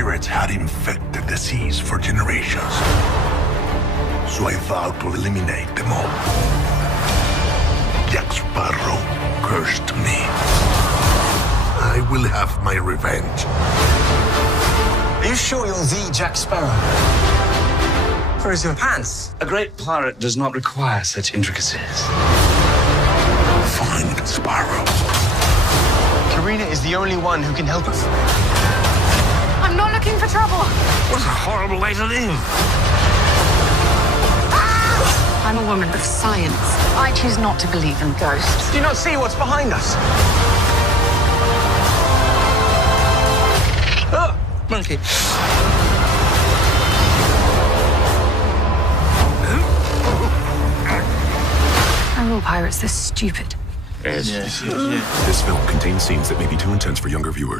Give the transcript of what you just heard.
pirates had infected the seas for generations. So I vowed to eliminate them all. Jack Sparrow cursed me. I will have my revenge. Are you sure you're the Jack Sparrow? Where is your pants? A great pirate does not require such intricacies. Find Sparrow. Karina is the only one who can help us. I'm not looking for trouble. What a horrible way to live. I'm a woman of science. I choose not to believe in ghosts. Do you not see what's behind us? Oh, monkey. Are all pirates this stupid? Yes. This film contains scenes that may be too intense for younger viewers.